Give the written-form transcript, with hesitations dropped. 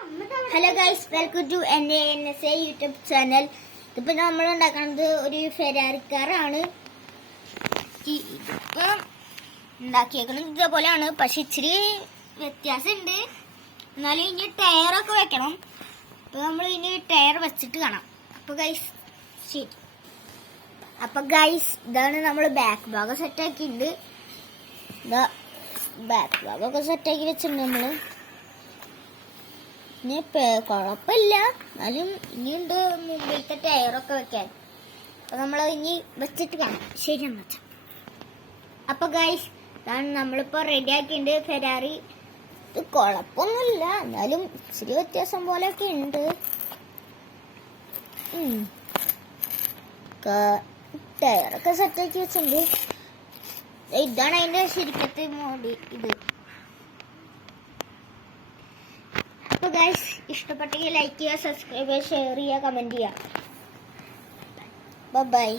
Hello guys, welcome to NANSA YouTube channel. ഇതിപ്പോൾ നമ്മൾ ഉണ്ടാക്കുന്നത് ഒരു ഫെരാറി കാറാണ്. ഇതിപ്പോൾ ഉണ്ടാക്കിയേക്കുന്നത് ഇതേപോലെയാണ്, പക്ഷെ ഇച്ചിരി വ്യത്യാസമുണ്ട്. എന്നാലും ഇനി ടയറൊക്കെ വെക്കണം. അപ്പോൾ നമ്മൾ ഇനി ടയർ വെച്ചിട്ട് കാണാം. അപ്പോൾ ഗൈസ് ശരി. അപ്പോൾ ഗൈസ് ഇതാണ് നമ്മൾ ബാക്ക് ഭാഗം സെറ്റാക്കിയിട്ടുണ്ട്. ഇതാ ബാക്ക് ഭാഗമൊക്കെ സെറ്റാക്കി വെച്ചിട്ടുണ്ട് നമ്മൾ. ഇനി കുഴപ്പമില്ല, എന്നാലും ഇനിയുണ്ട് മുമ്പിലത്തെ ടയറൊക്കെ വെക്കാൻ. അപ്പൊ നമ്മൾ ഇനി വെച്ചിട്ട് കാണാം. ശരി എന്നാ. അപ്പൊ ഗൈസ് ഇതാണ് നമ്മളിപ്പോ റെഡി ആക്കിയിട്ടുണ്ട് ഫെരാറി. ഇത് കുഴപ്പമൊന്നുമില്ല, എന്നാലും ഇച്ചിരി വ്യത്യാസം പോലെയൊക്കെ ഉണ്ട്. ടയറൊക്കെ സെറ്റാക്കി വെച്ചിട്ടുണ്ട്. ഇതാണ് അതിന്റെ ശരിക്കത്തെ മോഡി. ഇത് അപ്പോൾ ഗൈസ് ഇഷ്ടപ്പെട്ടെങ്കിൽ ലൈക്ക് ചെയ്യുക, സബ്സ്ക്രൈബ് ചെയ്യുക, ഷെയർ ചെയ്യുക, കമൻറ്റ് ചെയ്യുക. ബൈ.